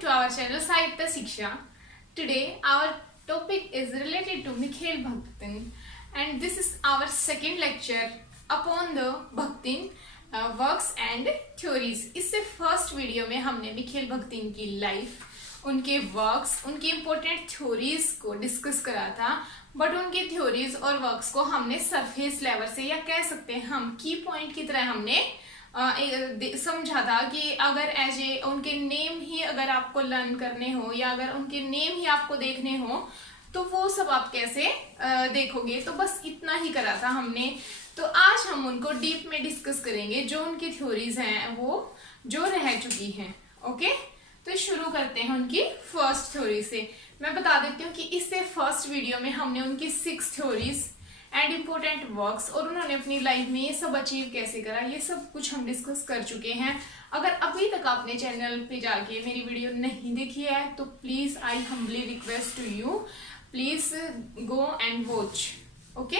to our channel Sahitya Shiksha. Today our topic is related to Mikhail Bakhtin and this is our second lecture upon the Bakhtin works and theories. इससे first video में हमने Michelle बख्तिन की life, उनके works, उनकी important theories को discuss करा था, but उनकी थ्योरीज और वर्क्स को हमने सरफेस लेवल से या कह सकते हैं हम की पॉइंट की तरह हमने समझा था कि अगर एज ए उनके नेम ही अगर आपको लर्न करने हो या अगर उनके नेम ही आपको देखने हो तो वो सब आप कैसे देखोगे, तो बस इतना ही करा था हमने। तो आज हम उनको डीप में डिस्कस करेंगे, जो उनकी थ्योरीज हैं वो जो रह चुकी हैं। ओके, तो शुरू करते हैं उनकी फर्स्ट थ्योरी से। मैं बता देती हूँ कि इससे फर्स्ट वीडियो में हमने उनकी 6 थ्योरीज एंड इम्पोर्टेंट वर्क्स और उन्होंने अपनी लाइफ में ये सब अचीव कैसे करा, ये सब कुछ हम डिस्कस कर चुके हैं। अगर अभी तक आपने चैनल पे जाके मेरी वीडियो नहीं देखी है तो please I humbly request to you, please go and watch. Okay,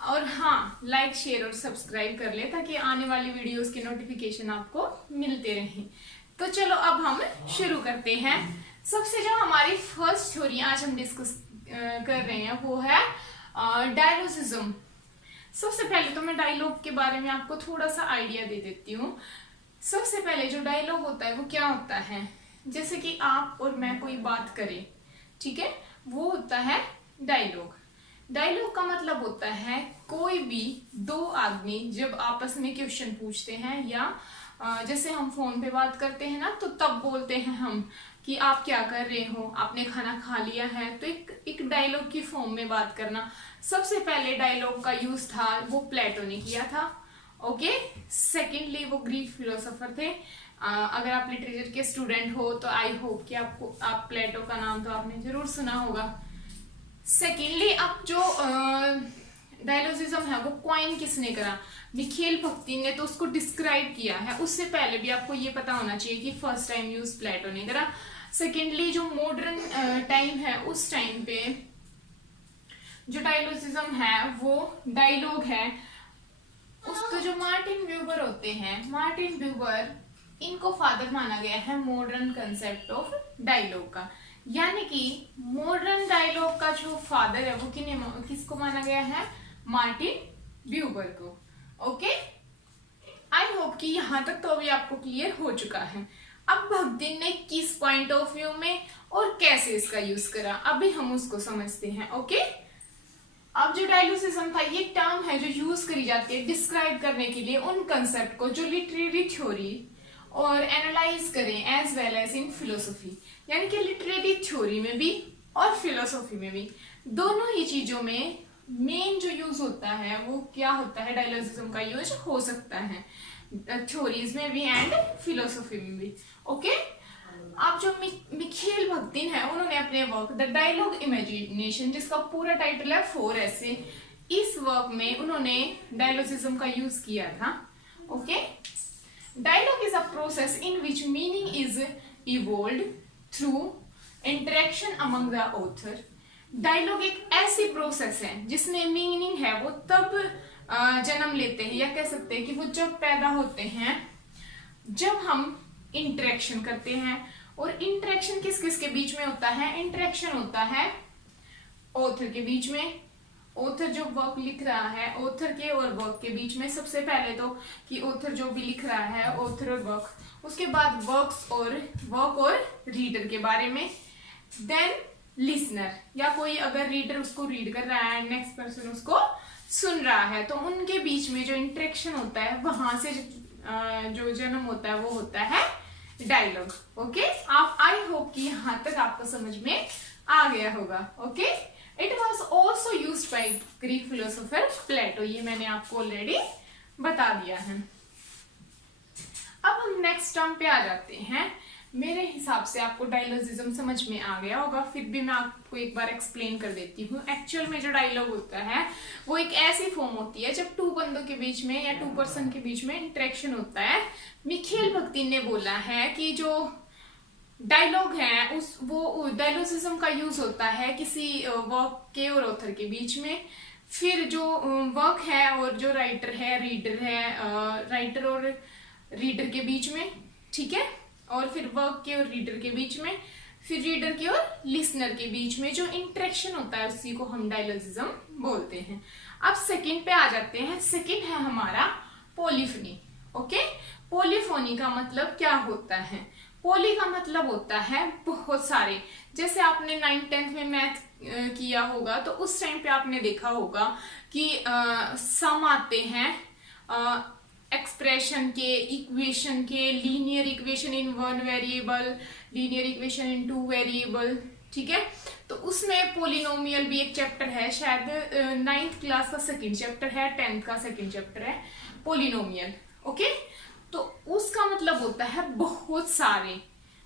और हाँ, लाइक शेयर और सब्सक्राइब कर ले ताकि आने वाली वीडियोस के नोटिफिकेशन आपको मिलते रहें। तो चलो अब हम शुरू करते हैं। सबसे जो हमारी फर्स्ट थ्योरी आज हम डिस्कस कर रहे हैं वो है डायलोजिज्म। सबसे पहले तो मैं डायलॉग के बारे में आपको थोड़ा सा आइडिया दे देती हूँ। सबसे पहले जो डायलॉग होता है वो क्या होता है, जैसे कि आप और मैं कोई बात करें, ठीक है, वो होता है डायलॉग। डायलॉग का मतलब होता है कोई भी दो आदमी जब आपस में क्वेश्चन पूछते हैं या जैसे हम फोन पे बात करते हैं ना, तो तब बोलते हैं हम कि आप क्या कर रहे हो, आपने खाना खा लिया है, तो एक डायलॉग की फॉर्म में बात करना। सबसे पहले डायलॉग का यूज था वो प्लेटो ने किया था। ओके, सेकेंडली वो ग्रीक फिलोसोफर थे। अगर आप लिटरेचर के स्टूडेंट हो तो आई होप कि आप प्लेटो का नाम तो आपने जरूर सुना होगा। सेकेंडली अब जो डायलोजिज्म है वो कॉइन किसने करा, मिखेल बख्तिन ने तो उसको डिस्क्राइब किया है। उससे पहले भी आपको ये पता होना चाहिए कि फर्स्ट टाइम यूज प्लेटो ने करा। सेकेंडली जो मॉडर्न टाइम है उस टाइम पे जो डायलोजिज्म है वो डायलॉग है, उसको जो मार्टिन ब्यूबर होते हैं, मार्टिन ब्यूबर इनको फादर माना गया है मॉडर्न कंसेप्ट ऑफ डायलॉग का। यानी कि मॉडर्न डायलॉग का जो फादर है वो किसको माना गया है, मार्टिन ब्यूबर को। ओके, आई होप कि यहां तक तो अभी आपको क्लियर हो चुका है। अब बख्तिन ने किस पॉइंट ऑफ व्यू में और कैसे इसका यूज करा, अभी हम उसको समझते हैं। ओके, अब जो डायलोजिज्म था ये टर्म है जो यूज करी जाती है डिस्क्राइब करने के लिए उन कंसेप्ट को जो लिटरेरी थ्योरी और एनालाइज करें as well as in philosophy. यानी कि लिटरेरी थ्योरी में भी और फिलोसफी में भी, दोनों ही चीजों में मेन जो यूज होता है वो क्या होता है, डायलोजिज्म का यूज हो सकता है थ्योरीज में भी एंड फिलोसफी में भी। ओके, अब जो मिखेल बख्तिन है उन्होंने अपने वर्क द डायलॉग इमेजिनेशन, जिसका पूरा टाइटल है 4 ऐसे, इस वर्क में उन्होंने डायलोजिज्म का यूज किया था। Okay, dialogue is a process in which meaning is evolved through interaction among the author. Dialogue एक ऐसी प्रोसेस है जिसमें मीनिंग है वो तब जन्म लेते हैं या कह सकते हैं कि वो जब पैदा होते हैं जब हम इंटरेक्शन करते हैं। और इंटरेक्शन किस किस के बीच में होता है, इंटरेक्शन होता है ऑथर के बीच में, ऑथर जो वर्क लिख रहा है ऑथर के और वर्क के बीच में। सबसे पहले तो कि ऑथर जो भी लिख रहा है ऑथर और वर्क, उसके बाद वर्क और रीडर के बारे में, देन लिसनर या कोई अगर रीडर उसको रीड कर रहा है, नेक्स्ट पर्सन उसको सुन रहा है, तो उनके बीच में जो इंटरेक्शन होता है वहां से जो जन्म होता है वो होता है डायलॉग। ओके, आप आई होप कि यहां तक आपको समझ में आ गया होगा। Okay, it was also use by Greek philosopher Plato, ये मैंने आपको ऑलरेडी बता दिया है। अब हम नेक्स्ट टर्म पे आ जाते हैं। मेरे हिसाब से आपको डायलोजिज्म समझ में आ गया होगा, फिर भी मैं आपको एक बार एक्सप्लेन कर देती हूँ। एक्चुअल में जो डायलॉग होता है वो एक ऐसी फॉर्म होती है जब 2 बंदों के बीच में या 2 पर्सन के बीच में इंटरेक्शन होता है। मिखेल बख्तिन ने बोला है कि जो डायलॉग है वो डायलोजिज्म का यूज होता है किसी वर्क के और ऑथर के बीच में, फिर जो वर्क है और जो राइटर और रीडर के बीच में, ठीक है। और फिर वर्क के और रीडर के बीच में, फिर रीडर के और लिसनर के बीच में जो इंटरेक्शन होता है उसी को हम डायलॉजिज्म बोलते हैं। अब सेकंड पे आ जाते हैं। सेकंड है हमारा पॉलीफोनी। ओके, पॉलीफोनी का मतलब क्या होता है? पॉली का मतलब होता है बहुत सारे। जैसे आपने 9th-10th में मैथ किया होगा तो उस टाइम पे आपने देखा होगा कि सम आते हैं एक्सप्रेशन के, इक्वेशन के, linear equation in 1 variable, linear equation in 2 variable, ठीक है। तो उसमें पोलिनोमियल भी एक चैप्टर है, शायद 9th क्लास का सेकंड चैप्टर है, 10th का सेकंड चैप्टर है पोलिनोमियल। ओके, तो उसका मतलब होता है बहुत सारे।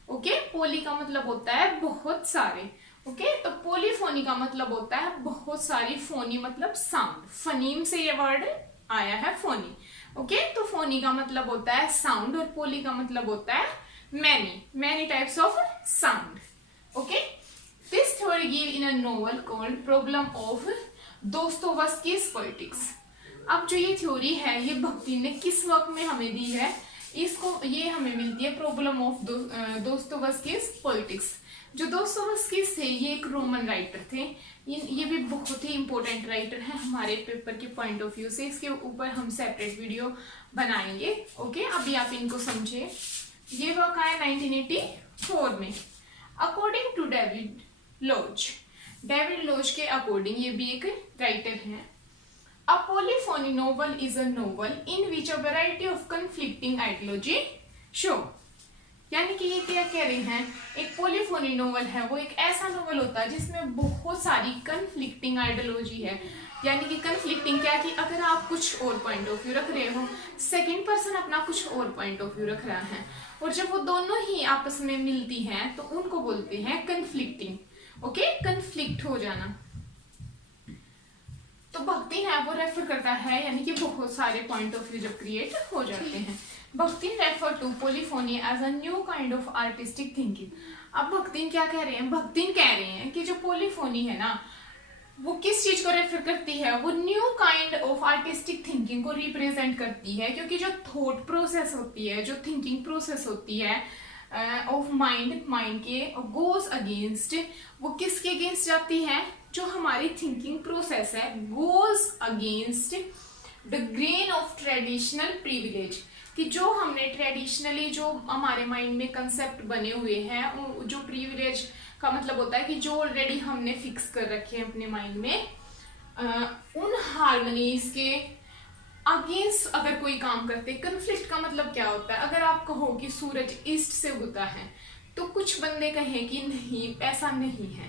ओके, पोली का मतलब होता है बहुत सारे। ओके, तो पोलीफोनी का मतलब होता है बहुत सारी, फोनी मतलब साउंड, फनीम से ये वर्ड आया है फोनी। ओके, तो फोनी का मतलब होता है साउंड और पोली का मतलब होता है many types of sound. Okay, this theory give in a novel called problem of Dostoevsky's poetics. अब जो ये थ्योरी है ये बख्तिन ने किस वक्त में हमें दी है? इसको ये हमें मिलती है प्रॉब्लम ऑफ दोस्तोवस्कीज पोएटिक्स। जो दोस्तोवस्कीज थे ये एक रोमन राइटर थे। ये भी बहुत ही इंपॉर्टेंट राइटर है हमारे पेपर के पॉइंट ऑफ व्यू से। इसके ऊपर हम सेपरेट वीडियो बनाएंगे। ओके, अभी आप इनको समझे। ये वर्क आया 1984 में। अकॉर्डिंग टू डेविड लॉज के अकॉर्डिंग, ये भी एक राइटर है, A polyphony novel is a novel in which a variety of conflicting ideology show। यानी कि ये क्या कह रहे हैं? एक पोलीफोनी नोवेल है वो एक ऐसा नोवेल होता है जिसमें बहुत सारी कन्फ्लिक्टिंग आइडियोलॉजी है। यानी कि कन्फ्लिक्टिंग क्या, कि अगर आप कुछ और पॉइंट ऑफ व्यू रख रहे हो, सेकंड पर्सन अपना कुछ और पॉइंट ऑफ व्यू रख रहा है, और जब वो दोनों ही आपस में मिलती हैं तो उनको बोलते हैं कन्फ्लिक्टिंग। ओके, कन्फ्लिक्ट हो जाना। तो बख्तिन है वो रेफर करता है, यानी कि बहुत सारे पॉइंट ऑफ व्यू जब क्रिएट हो जाते हैं। Bakhtin refer to polyphony as a new kind of artistic thinking. अब बख्तिन क्या कह रहे हैं? बख्तिन कह रहे हैं कि जो पोलीफोनी है ना वो किस चीज को रेफर करती है? वो new kind of artistic thinking को रिप्रेजेंट करती है। क्योंकि जो थॉट प्रोसेस होती है, जो थिंकिंग प्रोसेस होती है ऑफ माइंड के गोज अगेंस्ट, वो किसके अगेंस्ट जाती है? जो हमारी थिंकिंग प्रोसेस है goes against the grain of traditional privilege. कि जो हमने ट्रेडिशनली जो हमारे माइंड में कंसेप्ट बने हुए हैं, जो प्रिविलेज का मतलब होता है कि जो ऑलरेडी हमने फिक्स कर रखे हैं अपने माइंड में, उन हार्मनीज के अगेंस्ट अगर कोई काम करते। कन्फ्लिक्ट का मतलब क्या होता है? अगर आप कहो कि सूरज ईस्ट से उगता है तो कुछ बंदे कहें कि नहीं ऐसा नहीं है,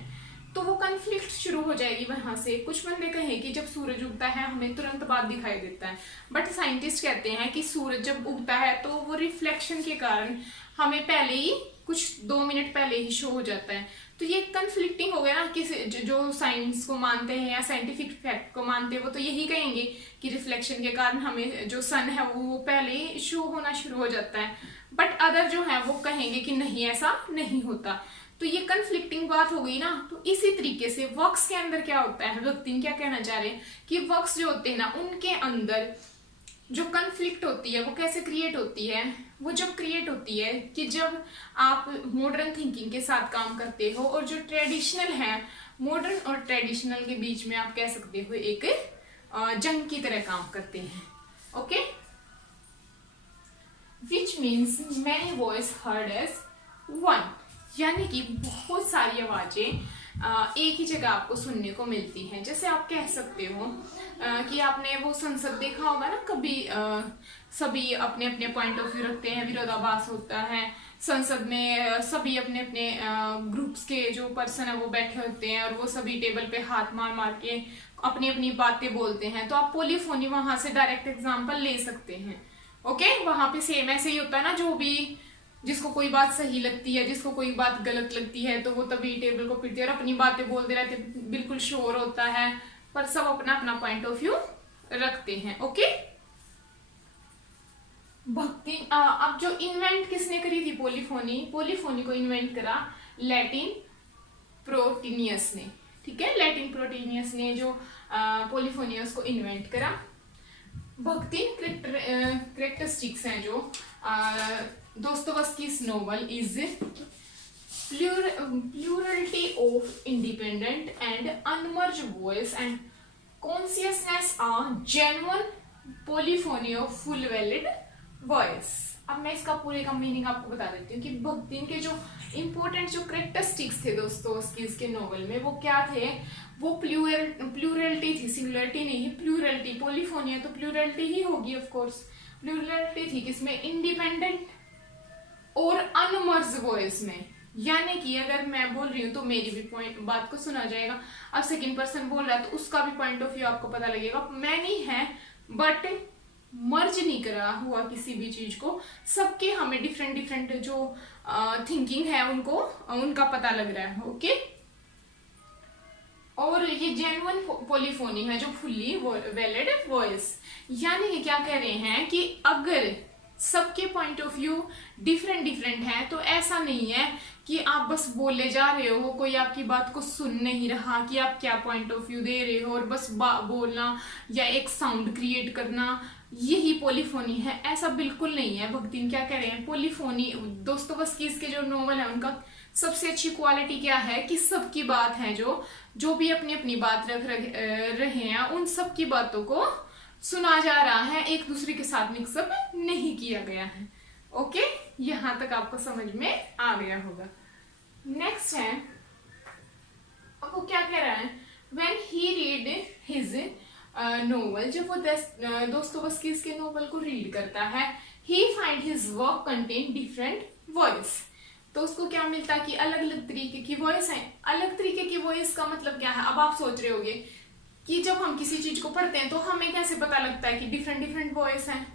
तो वो कन्फ्लिक्ट शुरू हो जाएगी वहां से। कुछ बंदे कहें कि जब सूरज उगता है हमें तुरंत बाद दिखाई देता है, बट साइंटिस्ट कहते हैं कि सूरज जब उगता है तो वो रिफ्लेक्शन के कारण हमें पहले ही कुछ 2 मिनट पहले ही शो हो जाता है। तो ये कन्फ्लिक्टिंग हो गया ना। कि जो साइंस को मानते हैं या साइंटिफिक फैक्ट को मानते हैं वो तो यही कहेंगे कि रिफ्लेक्शन के कारण हमें जो सन है वो पहले ही शो होना शुरू हो जाता है, बट अदर जो है वो कहेंगे कि नहीं ऐसा नहीं होता। तो ये कन्फ्लिक्टिंग बात हो गई ना। तो इसी तरीके से वर्क्स के अंदर क्या होता है? बख्तिन क्या कहना चाह रहे हैं कि वर्क्स जो होते हैं ना उनके अंदर जो कन्फ्लिक्ट होती है वो कैसे क्रिएट होती है? वो जब क्रिएट होती है कि जब आप मॉडर्न थिंकिंग के साथ काम करते हो और जो ट्रेडिशनल है, मॉडर्न और ट्रेडिशनल के बीच में आप कह सकते हो एक जंग की तरह काम करते हैं। Okay, which means many voice heard as one. यानी कि बहुत सारी आवाजें एक ही जगह आपको सुनने को मिलती हैं। जैसे आप कह सकते हो कि आपने वो संसद देखा होगा ना कभी, सभी अपने अपने पॉइंट ऑफ व्यू रखते हैं, विरोधाभास होता है संसद में, सभी अपने अपने ग्रुप्स के जो पर्सन है वो बैठे होते हैं और वो सभी टेबल पे हाथ मार मार के अपनी अपनी बातें बोलते हैं। तो आप पोलीफोनी वहां से डायरेक्ट एग्जाम्पल ले सकते हैं। ओके, वहां पे सेम ऐसे ही होता है ना, जो भी जिसको कोई बात सही लगती है, जिसको कोई बात गलत लगती है, तो वो तभी टेबल को पीटते और अपनी बातें बोलते रहते, बिल्कुल शोर होता है, पर सब अपना अपना पॉइंट ऑफ व्यू रखते हैं। ओके, भक्ति अब जो इन्वेंट किसने करी थी? पोलीफोनी को इन्वेंट करा लैटिन प्रोटिनियस ने। ठीक है, लैटिन प्रोटिनियस ने जो पोलीफोनी है उसको इन्वेंट करा। भक्ति करेक्टरिस्टिक्स हैं जो Dostoevsky's novel is plurality of independent and unmerged voice and consciousness are genuine polyphony of full valid voice. अब मैं इसका पूरे का मीनिंग आपको बता देती हूँ कि भक्तिन के जो इंपॉर्टेंट जो करेक्टरिस्टिक्स थे दोस्तों इसके नॉवल में वो क्या थे। वो प्लूरलिटी थी, सिंगुलरिटी नहीं, प्लूरलिटी। पोलीफोनी है तो प्लूरलिटी ही होगी ऑफ कोर्स। प्लूरलिटी थी किसमें? इंडिपेंडेंट और अनमर्ज वॉइस में। यानी कि अगर मैं बोल रही हूँ तो मेरी भी बात को सुना जाएगा। अब सेकंड पर्सन बोल रहा है तो उसका भी पॉइंट ऑफ व्यू आपको पता लगेगा। मैनी है बट मर्ज नहीं करा हुआ किसी भी चीज को, सबके हमें डिफरेंट डिफरेंट जो थिंकिंग है उनका पता लग रहा है। ओके, और ये जेन्युइन पोलीफोनी है जो फुल्ली वैलिड वॉइस। यानी कि क्या कह रहे हैं कि अगर सबके point of view different different है तो ऐसा नहीं है कि आप बस बोले जा रहे हो, कोई आपकी बात को सुन नहीं रहा कि आप क्या पॉइंट ऑफ व्यू दे रहे हो और बस बोलना या एक साउंड क्रिएट करना यही पोलीफोनी है। ऐसा बिल्कुल नहीं है। भक्तिन क्या कह रहे हैं? पोलीफोनी दोस्तोवस्की के जो नॉवल है उनका सबसे अच्छी क्वालिटी क्या है कि सबकी बात है, जो भी अपनी अपनी बात रख रहे हैं उन सबकी बातों को सुना जा रहा है, एक दूसरे के साथ मिक्सअप नहीं किया गया है। ओके, यहां तक आपको समझ में आ गया होगा। नेक्स्ट है, अब वो क्या कह रहा है? When he read his novel, जब वो दोस्तोवस्की के नोवेल को रीड करता है, he find his work contain different voice. तो उसको क्या मिलता है कि अलग अलग तरीके की वॉइस है। अलग तरीके की वॉइस का मतलब क्या है? अब आप सोच रहे होगे कि जब हम किसी चीज को पढ़ते हैं तो हमें कैसे पता लगता है कि डिफरेंट डिफरेंट वॉइस हैं?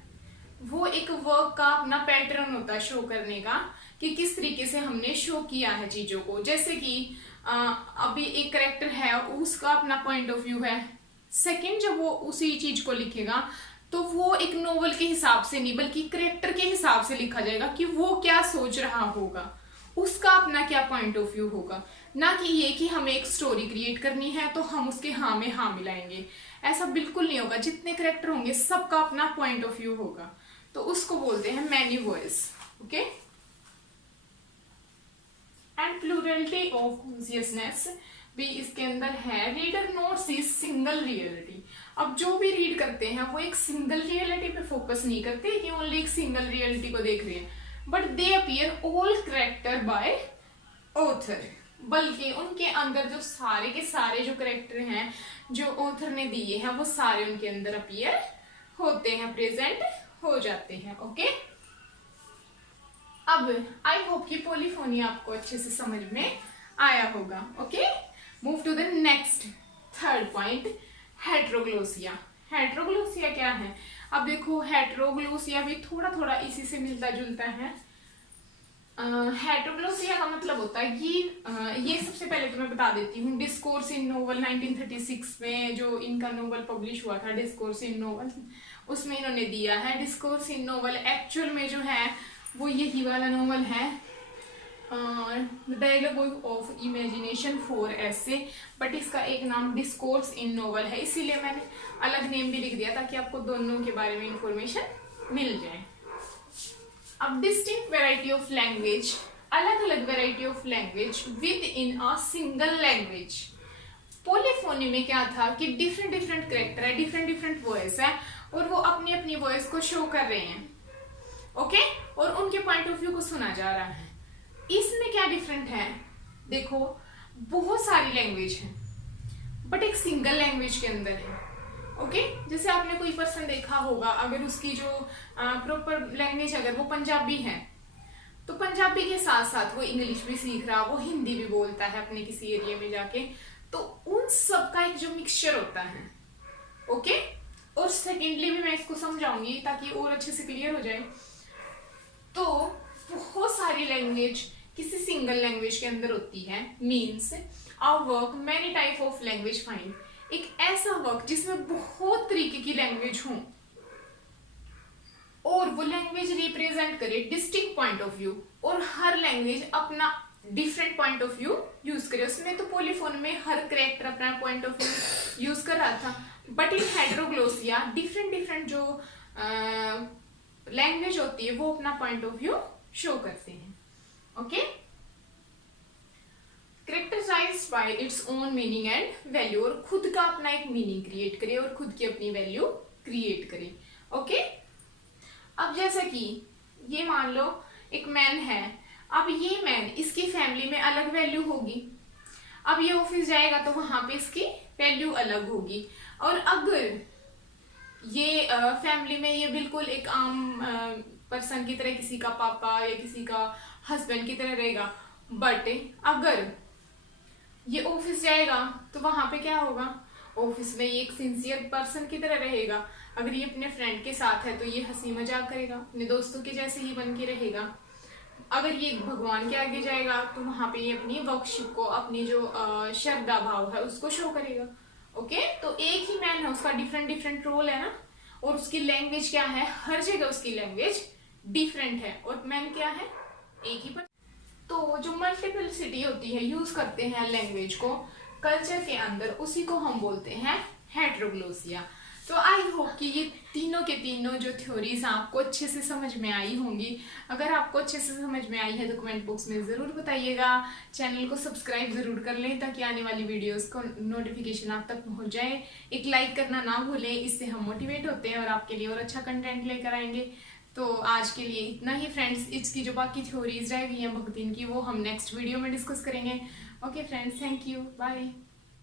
वो एक वर्क का अपना पैटर्न होता है शो करने का कि किस तरीके से हमने शो किया है चीजों को। जैसे कि अभी एक कैरेक्टर है, उसका अपना पॉइंट ऑफ व्यू है। सेकंड, जब वो उसी चीज को लिखेगा तो वो एक नोवेल के हिसाब से नहीं बल्कि कैरेक्टर के हिसाब से लिखा जाएगा कि वो क्या सोच रहा होगा, उसका अपना क्या पॉइंट ऑफ व्यू होगा। ना कि ये कि हमें एक स्टोरी क्रिएट करनी है तो हम उसके हाँ में हाँ मिलाएंगे, ऐसा बिल्कुल नहीं होगा। जितने कैरेक्टर होंगे सबका अपना पॉइंट ऑफ व्यू होगा, तो उसको बोलते हैं many voice. Okay, and plurality of consciousness भी इसके अंदर है। Reader notes is single reality. अब जो भी रीड करते हैं वो एक सिंगल रियलिटी पे फोकस नहीं करते कि ओनली एक सिंगल रियलिटी को देख रहे हैं, but they appear all character by author, बल्कि उनके अंदर जो सारे के सारे जो कैरेक्टर हैं जो ऑथर ने दिए हैं वो सारे उनके अंदर अपीयर होते हैं, प्रेजेंट हो जाते हैं। ओके, अब आई होप कि पोलीफोनी आपको अच्छे से समझ में आया होगा। Okay, move to the next third point, heteroglossia. Heteroglossia क्या है? अब देखो, हेट्रोग्लोसिया भी थोड़ा थोड़ा इसी से मिलता जुलता है। हेट्रोग्लोसिया का मतलब होता है कि ये सबसे पहले तो मैं बता देती हूँ, डिस्कोर्स इन नोवेल 1936 में जो इनका नोवेल पब्लिश हुआ था, डिस्कोर्स इन नोवेल, उसमें इन्होंने दिया है। डिस्कोर्स इन नोवेल एक्चुअल में जो है वो यही वाला नोवेल है, the dialogue of imagination for ऐसे, बट इसका एक नाम डिस्कोर्स इन नोवेल है, इसीलिए मैंने अलग नेम भी लिख दिया ताकि आपको दोनों के बारे में इंफॉर्मेशन मिल जाए। अब डिस्टिंक्ट वैरायटी ऑफ लैंग्वेज, अलग अलग variety of language within a single language. Polyphony में क्या था कि डिफरेंट डिफरेंट कैरेक्टर है, डिफरेंट डिफरेंट वॉइस है और वो अपनी अपनी वॉइस को शो कर रहे हैं। ओके, और उनके पॉइंट ऑफ व्यू को सुना जा रहा है। इसमें क्या डिफरेंट है? देखो, बहुत सारी लैंग्वेज है बट एक सिंगल लैंग्वेज के अंदर है। ओके, जैसे आपने कोई पर्सन देखा होगा, अगर उसकी जो प्रॉपर लैंग्वेज अगर वो पंजाबी है तो पंजाबी के साथ साथ वो इंग्लिश भी सीख रहा, वो हिंदी भी बोलता है अपने किसी एरिया में जाके, तो उन सब का एक जो मिक्सचर होता है। ओके, और सेकेंडली भी मैं इसको समझाऊंगी ताकि और अच्छे से क्लियर हो जाए। तो बहुत सारी लैंग्वेज किसी सिंगल लैंग्वेज के अंदर होती है, means a work many type of language find, एक ऐसा वर्क जिसमें बहुत तरीके की लैंग्वेज हो और वो लैंग्वेज रिप्रेजेंट करे डिस्टिंक्ट पॉइंट ऑफ व्यू, और हर लैंग्वेज अपना different point of view use करे। उसमें तो पोलीफोन में हर कैरेक्टर अपना पॉइंट ऑफ व्यू यूज कर रहा था, but in heteroglossia different different जो लैंग्वेज होती है वो अपना पॉइंट ऑफ व्यू शो करते हैं। Okay, characterised bye its own meaning and value, और खुद का अपना एक मीनिंग क्रिएट करे और खुद की अपनी वैल्यू क्रिएट करे। ओके, अब जैसा कि ये मान लो एक मैन है, अब ये मैन, इसकी फैमिली में अलग वैल्यू होगी, अब ये ऑफिस जाएगा तो वहां पे इसकी वैल्यू अलग होगी। और अगर ये फैमिली में ये बिल्कुल एक आम पर्सन की तरह, किसी का पापा या किसी का हस्बैंड की तरह रहेगा, बट अगर ये ऑफिस जाएगा तो वहां पे क्या होगा, ऑफिस में ये एक सिंसियर पर्सन की तरह रहेगा। अगर ये अपने फ्रेंड के साथ है तो ये हंसी मजाक करेगा, अपने दोस्तों के जैसे ही बन के रहेगा। अगर ये भगवान के आगे जाएगा तो वहां पे ये अपनी वर्कशिप को, अपनी जो श्रद्धा भाव है उसको शो करेगा। ओके, तो एक ही मैन है, उसका डिफरेंट डिफरेंट रोल है ना, और उसकी लैंग्वेज क्या है, हर जगह उसकी लैंग्वेज डिफरेंट है, और मैन क्या है, एक ही पर। तो जो मल्टीपलिसिटी होती है, यूज करते हैं लैंग्वेज को कल्चर के अंदर, उसी को हम बोलते हैं हेटेरोग्लोसिया। तो आई होप कि ये तीनों के तीनों जो थ्योरीज आपको अच्छे से समझ में आई होंगी। अगर आपको अच्छे से समझ में आई है तो कमेंट बॉक्स में ज़रूर बताइएगा। चैनल को सब्सक्राइब ज़रूर कर लें ताकि आने वाली वीडियोस को नोटिफिकेशन आप तक पहुंच जाए। एक लाइक करना ना भूलें, इससे हम मोटिवेट होते हैं और आपके लिए और अच्छा कंटेंट लेकर आएंगे। तो आज के लिए इतना ही फ्रेंड्स, इसकी जो बाकी थ्योरीज रह गई हैं भक्तिन की, वो हम नेक्स्ट वीडियो में डिस्कस करेंगे। Okay friends, thank you, bye.